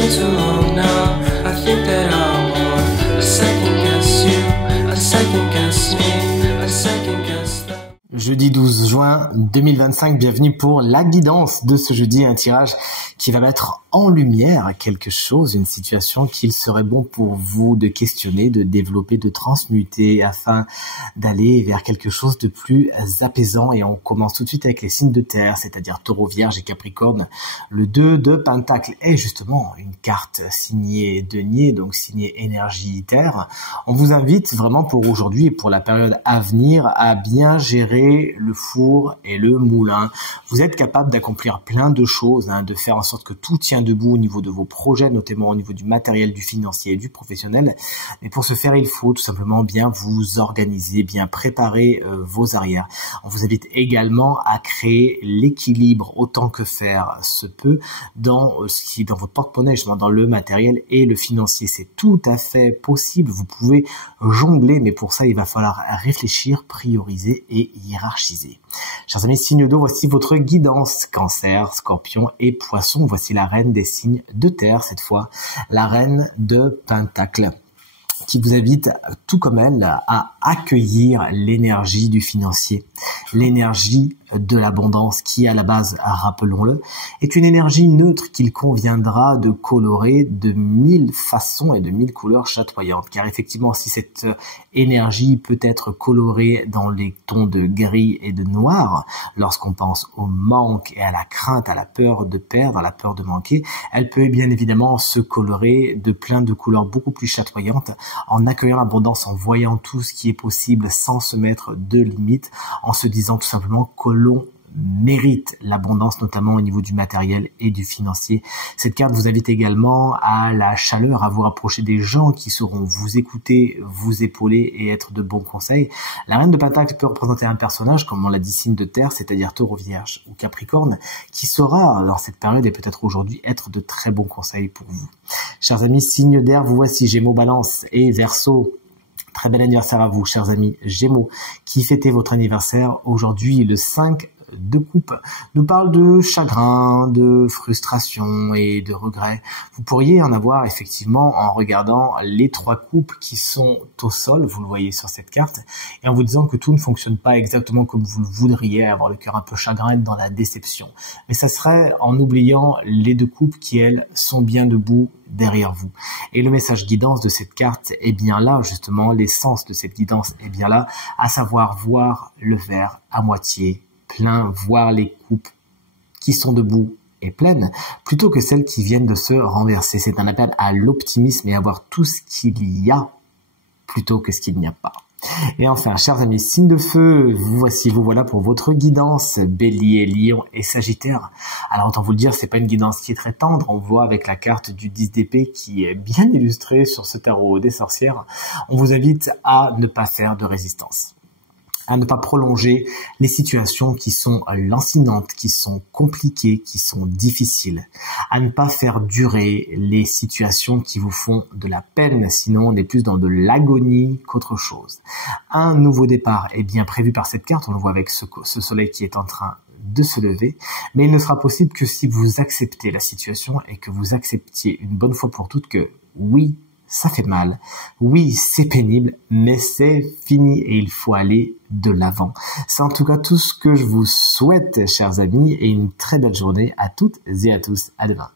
been too long now. I think that I want a second guess you, a second guess me, a second guess that. Jeudi 12 juin 2025, bienvenue pour la guidance de ce jeudi, un tirage qui va mettre en lumière quelque chose, une situation qu'il serait bon pour vous de questionner, de développer, de transmuter afin d'aller vers quelque chose de plus apaisant. Et on commence tout de suite avec les signes de terre, c'est-à-dire Taureau, Vierge et Capricorne. Le 2 de Pentacle est justement une carte signée Denier, donc signée énergie terre. On vous invite vraiment pour aujourd'hui et pour la période à venir à bien gérer le four et le moulin. Vous êtes capable d'accomplir plein de choses, de faire en sorte que tout tient debout au niveau de vos projets, notamment au niveau du matériel, du financier et du professionnel. Mais pour ce faire, il faut tout simplement bien vous organiser, bien préparer vos arrières. On vous invite également à créer l'équilibre autant que faire se peut dans votre porte-monnaie, justement dans le matériel et le financier. C'est tout à fait possible. Vous pouvez jongler, mais pour ça, il va falloir réfléchir, prioriser et hiérarchiser. Chers amis, signe d'eau, voici votre guidance. Cancer, Scorpion et Poisson. Voici la reine des signes de terre, cette fois, la reine de Pentacle, qui vous invite, tout comme elle, à accueillir l'énergie du financier, l'énergie de l'abondance qui, à la base, rappelons-le, est une énergie neutre qu'il conviendra de colorer de 1000 façons et de 1000 couleurs chatoyantes. Car effectivement, si cette énergie peut être colorée dans les tons de gris et de noir, lorsqu'on pense au manque et à la crainte, à la peur de perdre, à la peur de manquer, elle peut bien évidemment se colorer de plein de couleurs beaucoup plus chatoyantes, en accueillant l'abondance, en voyant tout ce qui est possible sans se mettre de limites, en se disant tout simplement que l'on mérite l'abondance, notamment au niveau du matériel et du financier. Cette carte vous invite également à la chaleur, à vous rapprocher des gens qui sauront vous écouter, vous épauler et être de bons conseils. La reine de Pentacle peut représenter un personnage, comme on l'a dit, signe de terre, c'est-à-dire Taureau, Vierge ou Capricorne, qui saura, dans cette période et peut-être aujourd'hui, être de très bons conseils pour vous. Chers amis, signe d'air, vous voici Gémeaux, Balance et Verseau. Très bel anniversaire à vous, chers amis Gémeaux, qui fêtez votre anniversaire aujourd'hui, le 5 de coupe, nous parle de chagrin, de frustration et de regret. Vous pourriez en avoir effectivement en regardant les 3 coupes qui sont au sol, vous le voyez sur cette carte, et en vous disant que tout ne fonctionne pas exactement comme vous le voudriez, avoir le cœur un peu chagrin, être dans la déception. Mais ça serait en oubliant les 2 coupes qui, elles, sont bien debout derrière vous. Et le message guidance de cette carte est bien là, justement, l'essence de cette guidance est bien là, à savoir voir le verre à moitié plein, voir les coupes qui sont debout et pleines, plutôt que celles qui viennent de se renverser. C'est un appel à l'optimisme et à voir tout ce qu'il y a, plutôt que ce qu'il n'y a pas. Et enfin, chers amis, signe de feu, vous voilà pour votre guidance, Bélier, Lion et Sagittaire. Alors, autant vous le dire, c'est pas une guidance qui est très tendre. On voit avec la carte du 10 d'épée qui est bien illustrée sur ce tarot des sorcières. On vous invite à ne pas faire de résistance, à ne pas prolonger les situations qui sont lancinantes, qui sont compliquées, qui sont difficiles, à ne pas faire durer les situations qui vous font de la peine, sinon on est plus dans de l'agonie qu'autre chose. Un nouveau départ est bien prévu par cette carte, on le voit avec ce soleil qui est en train de se lever, mais il ne sera possible que si vous acceptez la situation et que vous acceptiez une bonne fois pour toutes que oui, ça fait mal, oui, c'est pénible, mais c'est fini et il faut aller de l'avant. C'est en tout cas tout ce que je vous souhaite, chers amis, et une très belle journée à toutes et à tous. À demain.